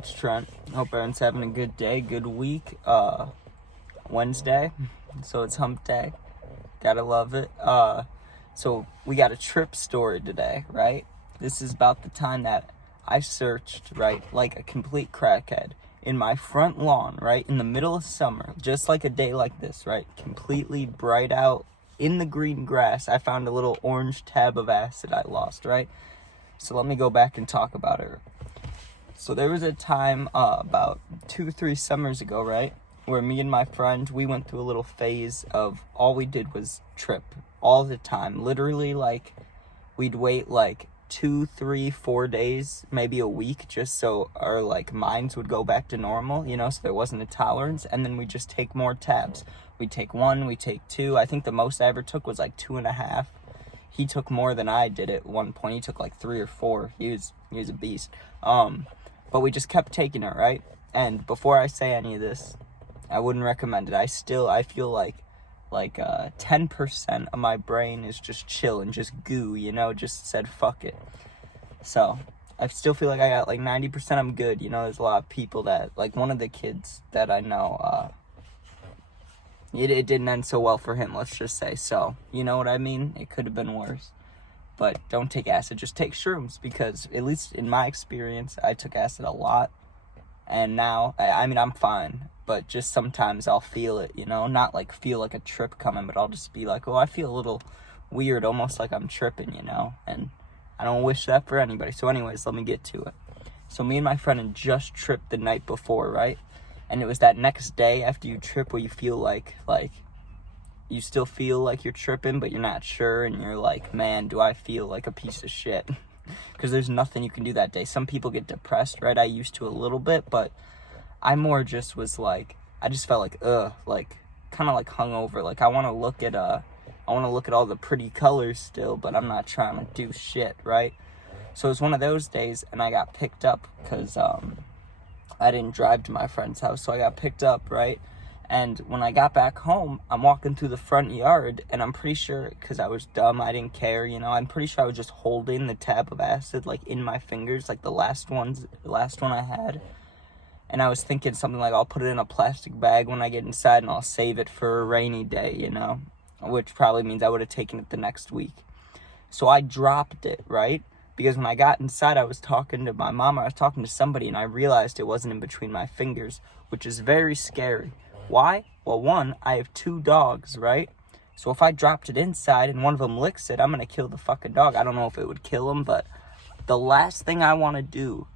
it's Trent. Hope everyone's having a good day, good week. Wednesday, so it's hump day. Gotta love it. So we got a trip story today, right? This is about the time that I searched, right, like a complete crackhead in my front lawn, right, in the middle of summer, just like a day like this, right, completely bright out in the green grass. I found a little orange tab of acid I lost, right? So let me go back and talk about it. So there was a time about 2-3 summers ago, right, where me and my friend, we went through a little phase of all we did was trip all the time. Literally, like, we'd wait like 2, 3, 4 days, maybe a week, just so our like minds would go back to normal, you know, so there wasn't a tolerance. And then we just take more tabs. We'd take 1, we take 2. I think the most I ever took was like 2.5. He took more than I did at one point. He took like 3 or 4. He was a beast. But we just kept taking it, right? And before I say any of this, I wouldn't recommend it. I feel like 10% of my brain is just chill and just goo, you know, just said fuck it. So I still feel like I got like 90% I'm good. You know, there's a lot of people that, like one of the kids that I know, it didn't end so well for him, let's just say. So, you know what I mean? It could have been worse. But don't take acid, just take shrooms, because at least in my experience, I took acid a lot. And now, I mean, I'm fine, but just sometimes I'll feel it, you know, not like feel like a trip coming, but I'll just be like, oh, I feel a little weird, almost like I'm tripping, you know, and I don't wish that for anybody. So anyways, let me get to it. So me and my friend had just tripped the night before, right? And it was that next day after you trip where you feel like you still feel like you're tripping, but you're not sure, and you're like, man, do I feel like a piece of shit? Because there's nothing you can do that day. Some people get depressed, right? I used to a little bit, but I more just was like, I just felt like, like, kind of like hungover. Like, I want to look at all the pretty colors still, but I'm not trying to do shit, right? So it was one of those days, and I got picked up because I didn't drive to my friend's house, so I got picked up, right? And when I got back home, I'm walking through the front yard, and I'm pretty sure, because I was dumb, I didn't care, you know, I'm pretty sure I was just holding the tab of acid, like, in my fingers, like the last one I had. And I was thinking something like, I'll put it in a plastic bag when I get inside, and I'll save it for a rainy day, you know, which probably means I would have taken it the next week. So I dropped it, right? Because when I got inside, I was talking to my mom, I was talking to somebody, and I realized it wasn't in between my fingers, which is very scary. Why? Well, one, I have 2 dogs, right? So if I dropped it inside and one of them licks it, I'm going to kill the fucking dog. I don't know if it would kill him, but the last thing I want to do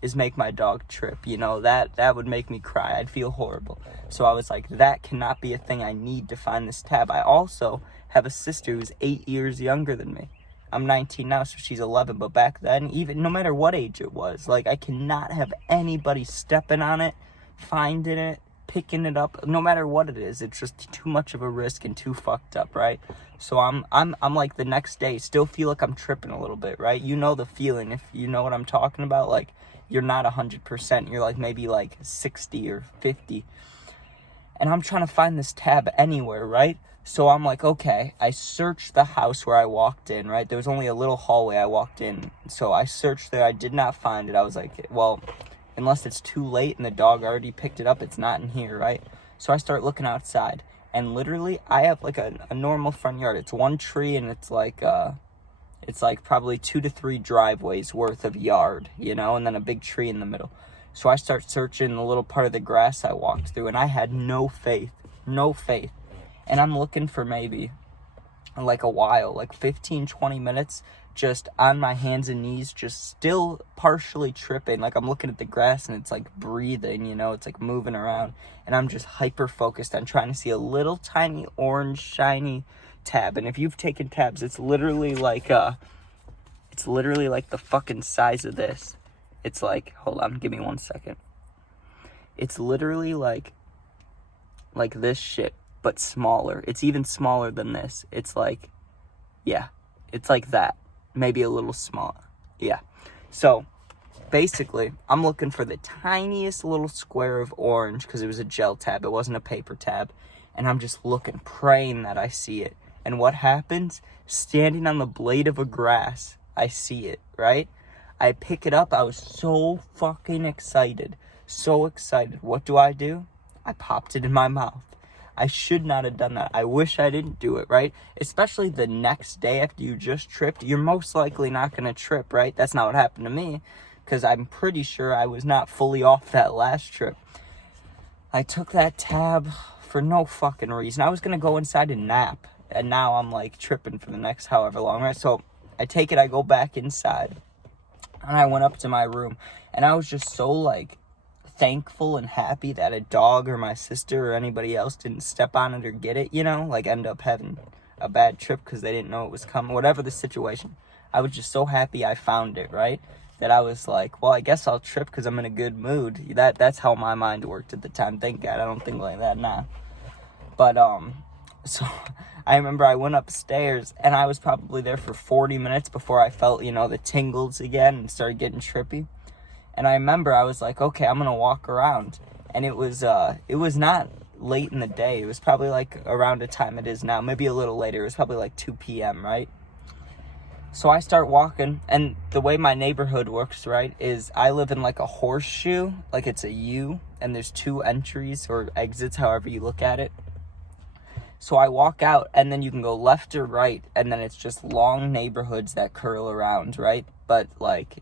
is make my dog trip. You know, that would make me cry. I'd feel horrible. So I was like, that cannot be a thing. I need to find this tab. I also have a sister who's 8 years younger than me. I'm 19 now, so she's 11. But back then, even no matter what age it was, like, I cannot have anybody stepping on it, finding it, picking it up, no matter what it is. It's just too much of a risk and too fucked up, right? So I'm like, the next day still feel like I'm tripping a little bit, right? You know the feeling, if you know what I'm talking about. Like, you're not 100%, you're like maybe like 60 or 50, and I'm trying to find this tab anywhere, right? So I'm like, okay, I searched the house where I walked in, right? There was only a little hallway I walked in, so I searched there. I did not find it. I was like, well, unless it's too late and the dog already picked it up, it's not in here, right? So I start looking outside, and literally I have like a normal front yard. It's one tree, and it's like probably 2 to 3 driveways worth of yard, you know, and then a big tree in the middle. So I start searching the little part of the grass I walked through, and I had no faith. And I'm looking for maybe like a while, like 15, 20 minutes, just on my hands and knees, just still partially tripping. Like, I'm looking at the grass and it's like breathing, you know, it's like moving around, and I'm just hyper focused on trying to see a little tiny orange shiny tab. And if you've taken tabs, it's literally like the fucking size of this. It's like, hold on, give me 1 second. It's literally like this shit, but smaller. It's even smaller than this. It's like, yeah, it's like that. Maybe a little smaller. Yeah. So basically, I'm looking for the tiniest little square of orange, because it was a gel tab. It wasn't a paper tab. And I'm just looking, praying that I see it. And what happens? Standing on the blade of a grass, I see it, right? I pick it up. I was so fucking excited. So excited. What do? I popped it in my mouth. I should not have done that. I wish I didn't do it, right? Especially the next day after you just tripped. You're most likely not going to trip, right? That's not what happened to me, because I'm pretty sure I was not fully off that last trip. I took that tab for no fucking reason. I was going to go inside and nap, and now I'm like tripping for the next however long, right? So I take it, I go back inside, and I went up to my room, and I was just so like thankful and happy that a dog or my sister or anybody else didn't step on it or get it, you know, like end up having a bad trip because they didn't know it was coming, whatever the situation. I was just so happy I found it, right? That I was like, well, I guess I'll trip because I'm in a good mood. That's how my mind worked at the time. Thank God I don't think like that now. But so I remember I went upstairs and I was probably there for 40 minutes before I felt, you know, the tingles again and started getting trippy. And I remember I was like, okay, I'm going to walk around. And it was not late in the day. It was probably like around the time it is now, maybe a little later. It was probably like 2 p.m., right? So I start walking, and the way my neighborhood works, right, is I live in like a horseshoe, like it's a U, and there's 2 entries or exits, however you look at it. So I walk out, and then you can go left or right, and then it's just long neighborhoods that curl around, right? But like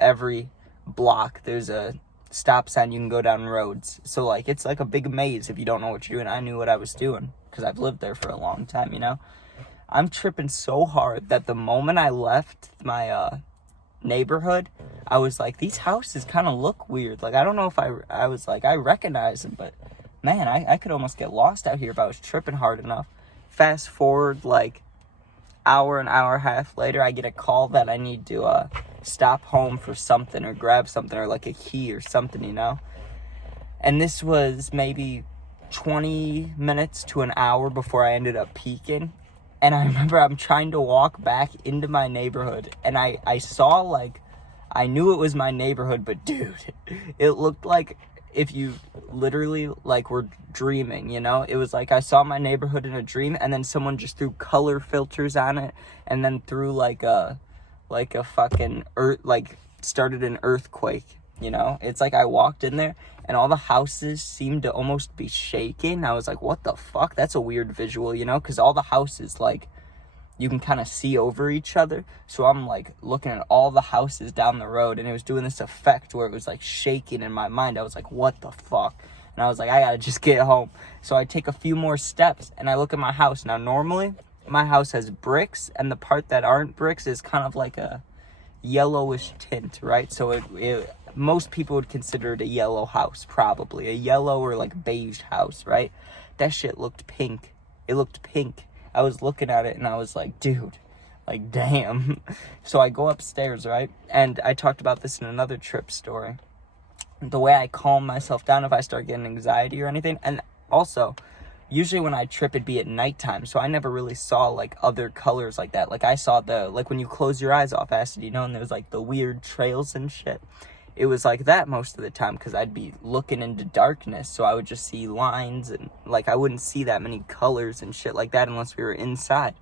every block there's a stop sign, you can go down roads. So like it's like a big maze if you don't know what you're doing. I knew what I was doing because I've lived there for a long time, you know. I'm tripping so hard that the moment I left my neighborhood, I was like, these houses kind of look weird. Like I don't know if I was like, I recognize them, but man, I could almost get lost out here if I was tripping hard enough. Fast forward like an hour and a half later, I get a call that I need to stop home for something or grab something or like a key or something, you know. And this was maybe 20 minutes to an hour before I ended up peaking. And I remember I'm trying to walk back into my neighborhood, and I saw, like, I knew it was my neighborhood, but dude, it looked like if you literally like were dreaming, you know. It was like I saw my neighborhood in a dream, and then someone just threw color filters on it, and then threw like a fucking earth, like started an earthquake, you know. It's like I walked in there and all the houses seemed to almost be shaking. I was like, what the fuck? That's a weird visual, you know, because all the houses, like, you can kind of see over each other. So I'm like looking at all the houses down the road, and it was doing this effect where it was like shaking in my mind. I was like, what the fuck? And I was like, I gotta just get home. So I take a few more steps and I look at my house. Now normally my house has bricks, and the part that aren't bricks is kind of like a yellowish tint, right? So it most people would consider it a yellow house, probably a yellow or like beige house, right? That shit looked pink. It looked pink. I was looking at it and I was like, dude, like, damn. So I go upstairs, right? And I talked about this in another trip story. The way I calm myself down if I start getting anxiety or anything. And also, usually when I trip, it'd be at nighttime. So I never really saw like other colors like that. Like I saw like when you close your eyes off acid, you know, and there's like the weird trails and shit. It was like that most of the time because I'd be looking into darkness, so I would just see lines, and like I wouldn't see that many colors and shit like that unless we were inside.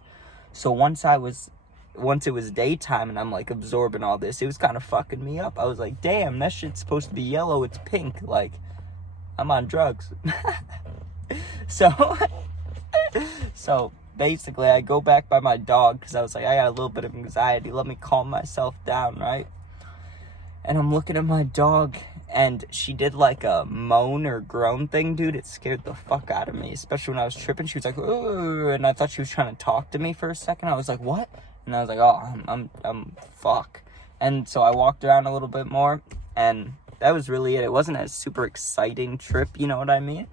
So once it was daytime and I'm like absorbing all this, it was kind of fucking me up. I was like, damn, that shit's supposed to be yellow, it's pink. Like, I'm on drugs. So basically I go back by my dog because I was like, I got a little bit of anxiety, let me calm myself down, right? And I'm looking at my dog, and she did like a moan or groan thing, dude. It scared the fuck out of me, especially when I was tripping. She was like, ooh, and I thought she was trying to talk to me for a second. I was like, what? And I was like, oh, I'm fuck. And so I walked around a little bit more, and that was really it. It wasn't a super exciting trip, you know what I mean?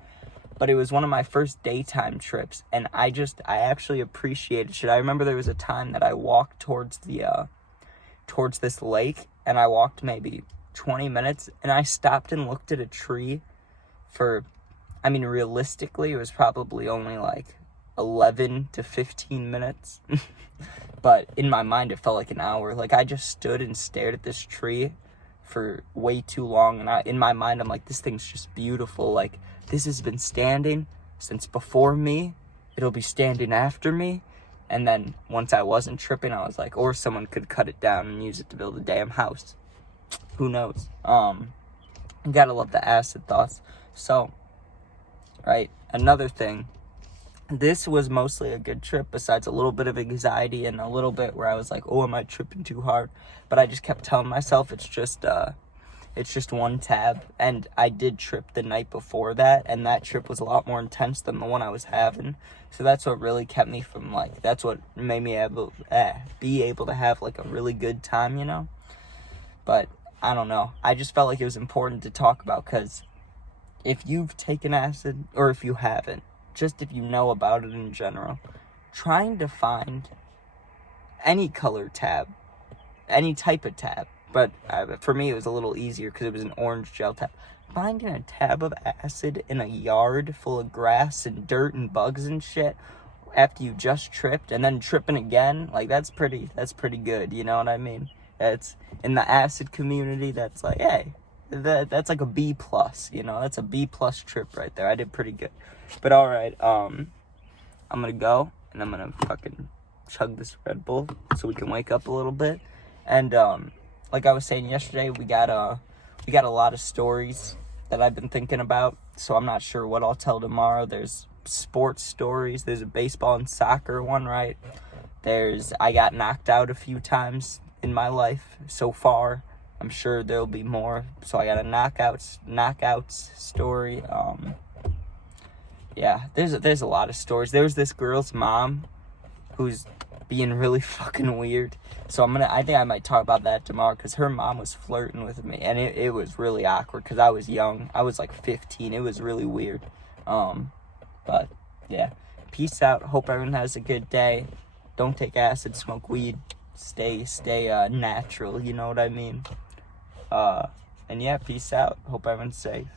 But it was one of my first daytime trips, and I actually appreciated shit. I remember there was a time that I walked towards this lake, and I walked maybe 20 minutes, and I stopped and looked at a tree for, I mean, realistically, it was probably only like 11 to 15 minutes. But in my mind, it felt like an hour. Like, I just stood and stared at this tree for way too long, and in my mind, I'm like, this thing's just beautiful. Like, this has been standing since before me. It'll be standing after me. And then once I wasn't tripping, I was like, or someone could cut it down and use it to build a damn house. Who knows? You gotta love the acid thoughts. So, right, another thing. This was mostly a good trip, besides a little bit of anxiety and a little bit where I was like, oh, am I tripping too hard? But I just kept telling myself it's just one tab. And I did trip the night before that, and that trip was a lot more intense than the one I was having. So that's what really kept me from, like, that's what made me be able to have, like, a really good time, you know? But I don't know. I just felt like it was important to talk about, because if you've taken acid, or if you haven't, just if you know about it in general, trying to find any color tab, any type of tab, but for me it was a little easier because it was an orange gel tab. Finding a tab of acid in a yard full of grass and dirt and bugs and shit after you just tripped, and then tripping again, like, that's pretty good, you know what I mean? That's, in the acid community, that's like, hey, that's like a B+, you know? That's a B+ trip right there. I did pretty good. But alright, I'm gonna go, and I'm gonna fucking chug this Red Bull so we can wake up a little bit. And, like I was saying yesterday, we got a lot of stories that I've been thinking about, so I'm not sure what I'll tell tomorrow. There's sports stories, there's a baseball and soccer one, right? I got knocked out a few times in my life so far. I'm sure there'll be more. So I got a knockouts story. Yeah, there's a lot of stories. There's this girl's mom who's being really fucking weird. So I think I might talk about that tomorrow, because her mom was flirting with me, and it was really awkward because I was young. I was like 15. It was really weird. But yeah, peace out. Hope everyone has a good day. Don't take acid, smoke weed. Stay natural, you know what I mean? And yeah, peace out. Hope everyone's safe.